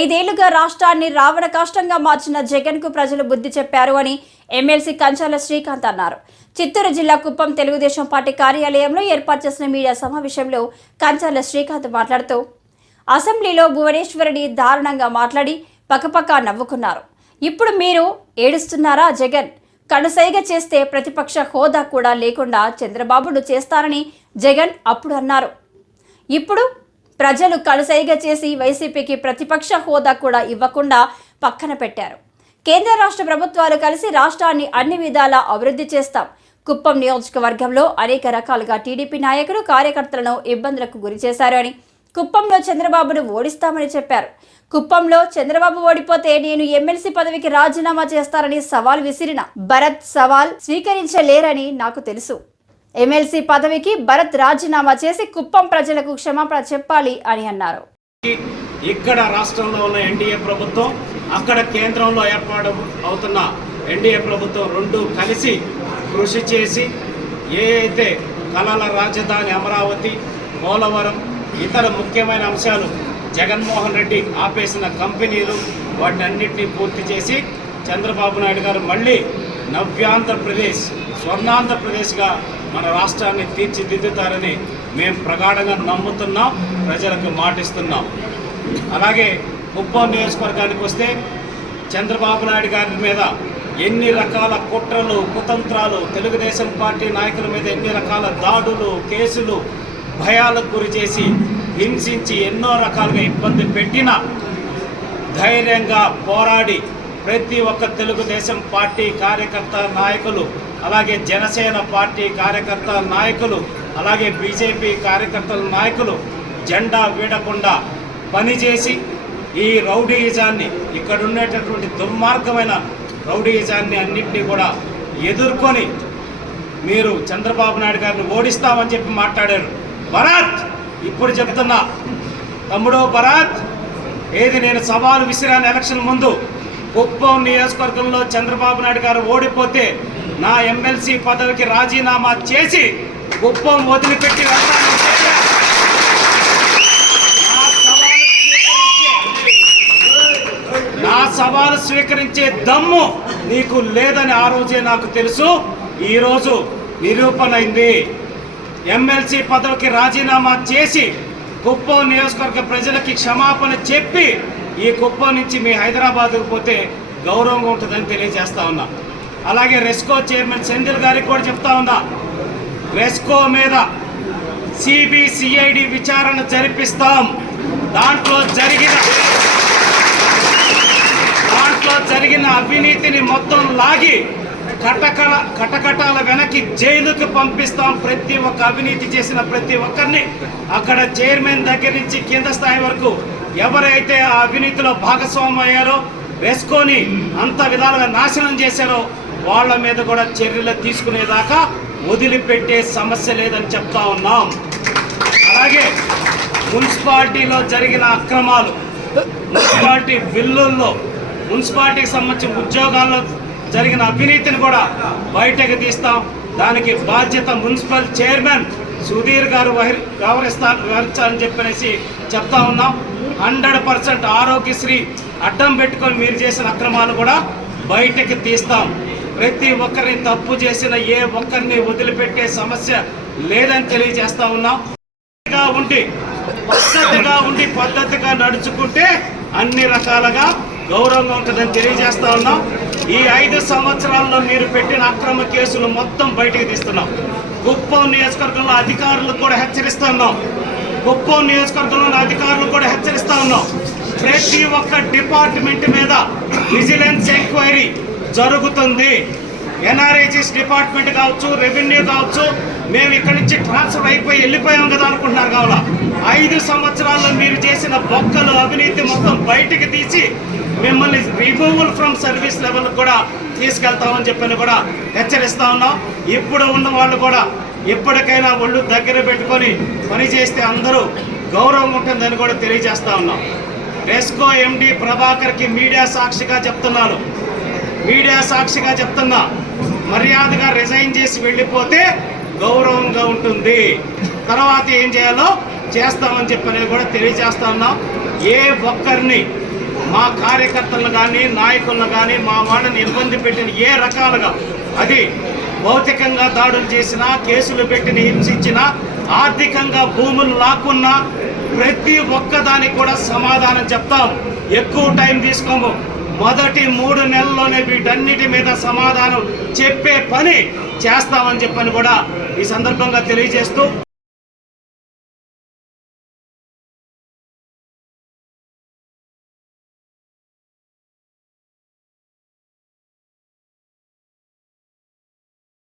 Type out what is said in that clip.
5 ఏళ్లుగా రాష్ట్రాన్ని రావణ కష్టంగా మార్చిన జగన్కు ప్రజలు బుద్ధి చెప్పారు అని ఎమ్మెల్సీ కంచాల శ్రీకాంత్ అన్నారు. చిత్తూరు జిల్లా కుప్పం తెలుగుదేశం పార్టీ కార్యాలయంలో ఏర్పాటు చేసిన మీడియా సమావేశంలో కంచాల శ్రీకాంత్ మాట్లాడుతూ అసెంబ్లీలో భువనేశ్వరిని దారుణంగా మాట్లాడి పక్కపక్క నవ్వుకున్నారు. ఇప్పుడు మీరు ఏడుస్తున్నారా? జగన్ కనుసైగ చేస్తే ప్రతిపక్ష హోదా కూడా లేకుండా చంద్రబాబును చేస్తారని జగన్ అప్పుడు అన్నారు. ఇప్పుడు ప్రజలు కనుసైగ చేసి వైసీపీకి ప్రతిపక్ష హోదా కూడా ఇవ్వకుండా పక్కన పెట్టారు. కేంద్ర రాష్ట్ర ప్రభుత్వాలు కలిసి రాష్ట్రాన్ని అన్ని విధాలా అభివృద్ధి చేస్తాం. కుప్పం నియోజకవర్గంలో అనేక రకాలుగా టీడీపీ నాయకులు కార్యకర్తలను ఇబ్బందులకు గురి చేశారు అని, కుప్పంలో చంద్రబాబును ఓడిస్తామని చెప్పారు. కుప్పంలో చంద్రబాబు ఓడిపోతే నేను ఎమ్మెల్సీ పదవికి రాజీనామా చేస్తారని సవాల్ విసిరిన భరత్ సవాల్ స్వీకరించలేరని నాకు తెలుసు. ఎమ్మెల్సీ పదవికి భరత్ రాజీనామా చేసి కుప్పం ప్రజలకు క్షమాపణ చెప్పాలి అని అన్నారు. ఇక్కడ రాష్ట్రంలో ఉన్న ఎన్డీఏ ప్రభుత్వం, అక్కడ కేంద్రంలో ఏర్పాటు అవుతున్న ఎన్డీఏ ప్రభుత్వం రెండు కలిసి కృషి చేసి ఏ అయితే కళల రాజధాని అమరావతి, పోలవరం, ఇతర ముఖ్యమైన అంశాలు జగన్మోహన్ రెడ్డి ఆపేసిన కంపెనీలు వాటన్నిటినీ పూర్తి చేసి చంద్రబాబు నాయుడు గారు మళ్ళీ నవ్యాంధ్రప్రదేశ్, స్వర్ణాంధ్రప్రదేశ్గా మన రాష్ట్రాన్ని తీర్చిదిద్దుతారని మేము ప్రగాఢంగా నమ్ముతున్నాం, ప్రజలకు మాటిస్తున్నాం. అలాగే కుప్పం నియోజకవర్గానికి వస్తే చంద్రబాబు నాయుడు గారి మీద ఎన్ని రకాల కుట్రలు, కుతంత్రాలు, తెలుగుదేశం పార్టీ నాయకుల మీద ఎన్ని రకాల దాడులు, కేసులు, భయాలకు గురి చేసి హింసించి ఎన్నో రకాలుగా ఇబ్బంది పెట్టినా ధైర్యంగా పోరాడి ప్రతి ఒక్క తెలుగుదేశం పార్టీ కార్యకర్త నాయకులు, అలాగే జనసేన పార్టీ కార్యకర్త నాయకులు, అలాగే బీజేపీ కార్యకర్తల నాయకులు జెండా వీడకుండా పనిచేసి ఈ రౌడీయిజాన్ని, ఇక్కడ ఉండేటటువంటి దుర్మార్గమైన రౌడీయిజాన్ని అన్నింటినీ కూడా ఎదుర్కొని మీరు చంద్రబాబు నాయుడు గారిని ఓడిస్తామని చెప్పి మాట్లాడారు. భరత్, ఇప్పుడు చెప్తున్నా తమ్ముడు భరత్, ఏది నేను సవాలు విసిరాను ఎలక్షన్ ముందు, కుప్పం నియోజకవర్గంలో చంద్రబాబు నాయుడు గారు ఓడిపోతే నా ఎమ్మెల్సీ పదవికి రాజీనామా చేసి కుప్పం వదిలిపెట్టి నా సవాలు స్వీకరించే దమ్ము నీకు లేదని ఆ రోజే నాకు తెలుసు. ఈరోజు నిరూపణ అయింది. ఎమ్మెల్సీ పదవికి రాజీనామా చేసి కుప్పం నియోజకవర్గ ప్రజలకి క్షమాపణ చెప్పి ఈ కుప్పం నుంచి మీ హైదరాబాద్కు పోతే గౌరవంగా ఉంటుందని తెలియజేస్తా ఉన్నా. అలాగే రెస్కో చైర్మన్ సెంధిల్ గారికి కూడా చెప్తా ఉన్నా, రెస్కో మీద సిబిసిఐడి విచారణ జరిపిస్తాం. దాంట్లో జరిగిన అవినీతిని మొత్తం లాగి కటకటాల వెనక్కి జైలుకి పంపిస్తాం. ప్రతి ఒక్క అవినీతి చేసిన ప్రతి ఒక్కరిని, అక్కడ చైర్మన్ దగ్గర నుంచి కింద స్థాయి వరకు ఎవరైతే ఆ అవినీతిలో భాగస్వామ్యం అయ్యారో, రెస్కోని అంత విధాలుగా నాశనం చేశారో వాళ్ళ మీద కూడా చర్యలు తీసుకునేదాకా వదిలిపెట్టే సమస్య లేదని చెప్తా ఉన్నాం. అలాగే మున్సిపాలిటీలో జరిగిన అక్రమాలు, మున్సిపాలిటీ బిల్లుల్లో, మున్సిపాలిటీకి సంబంధించిన ఉద్యోగాల్లో జరిగిన అవినీతిని కూడా బయటకు తీస్తాం. దానికి బాధ్యత మున్సిపల్ చైర్మన్ సుధీర్ గారు వ్యవహరించాలని చెప్పనేసి చెప్తా ఉన్నాం. 100% ఆరోగ్యశ్రీ అడ్డం పెట్టుకొని మీరు చేసిన అక్రమాలు కూడా బయటకు తీస్తాం. ప్రతి ఒక్కరిని, తప్పు చేసిన ఏ ఒక్కరిని వదిలిపెట్టే సమస్య లేదని తెలియజేస్తా ఉన్నాం. పద్ధతిగా నడుచుకుంటే అన్ని రకాలుగా గౌరవంగా ఉంటుందని తెలియజేస్తా ఉన్నాం. ఈ 5 సంవత్సరాల్లో మీరు పెట్టిన అక్రమ కేసులు మొత్తం బయటకు తీస్తున్నాం. కుప్పం నియోజకవర్గంలో అధికారులు కూడా హెచ్చరిస్తా ఉన్నాం. ప్రతి ఒక్క డిపార్ట్మెంట్ మీద విజిలెన్స్ ఎంక్వైరీ జరుగుతుంది. ఎన్ఆర్ఐజీస్ డిపార్ట్మెంట్ కావచ్చు, రెవెన్యూ కావచ్చు, మేము ఇక్కడి నుంచి ట్రాన్స్ఫర్ అయిపోయి వెళ్ళిపోయాం కదా అనుకుంటున్నారు. కావాలా 5 సంవత్సరాల్లో మీరు చేసిన బొక్కలు, అవినీతి మొత్తం బయటికి తీసి మిమ్మల్ని రిమూవల్ ఫ్రమ్ సర్వీస్ లెవెల్ కూడా తీసుకెళ్తామని చెప్పని కూడా హెచ్చరిస్తా ఉన్నాం. ఇప్పుడు ఉన్న వాళ్ళు కూడా ఎప్పటికైనా ఒళ్ళు దగ్గర పెట్టుకొని పనిచేస్తే అందరూ గౌరవం ఉంటుందని కూడా తెలియజేస్తా ఉన్నాం. రెస్కో ఎండి ప్రభాకర్కి మీడియా సాక్షిగా చెప్తున్నా, మర్యాదగా రిజైన్ చేసి వెళ్ళిపోతే గౌరవంగా ఉంటుంది. తర్వాత ఏం చేయాలో చేస్తామని చెప్పనేది కూడా తెలియజేస్తా ఉన్నాం. ఏ ఒక్కరిని మా కార్యకర్తలను కానీ నాయకులను కానీ మా వాళ్ళని ఇబ్బంది పెట్టిన ఏ రకాలుగా, అది భౌతికంగా దాడులు చేసినా, కేసులు పెట్టిన హింసించినా, ఆర్థికంగా భూములు లాక్కున్నా ప్రతి ఒక్కదానికి కూడా సమాధానం చెప్తాం. ఎక్కువ టైం తీసుకోము. మొదటి 3 నెలల్లోనే వీటన్నిటి మీద సమాధానం చెప్పే పని చేస్తామని చెప్పని కూడా ఈ సందర్భంగా తెలియజేస్తూ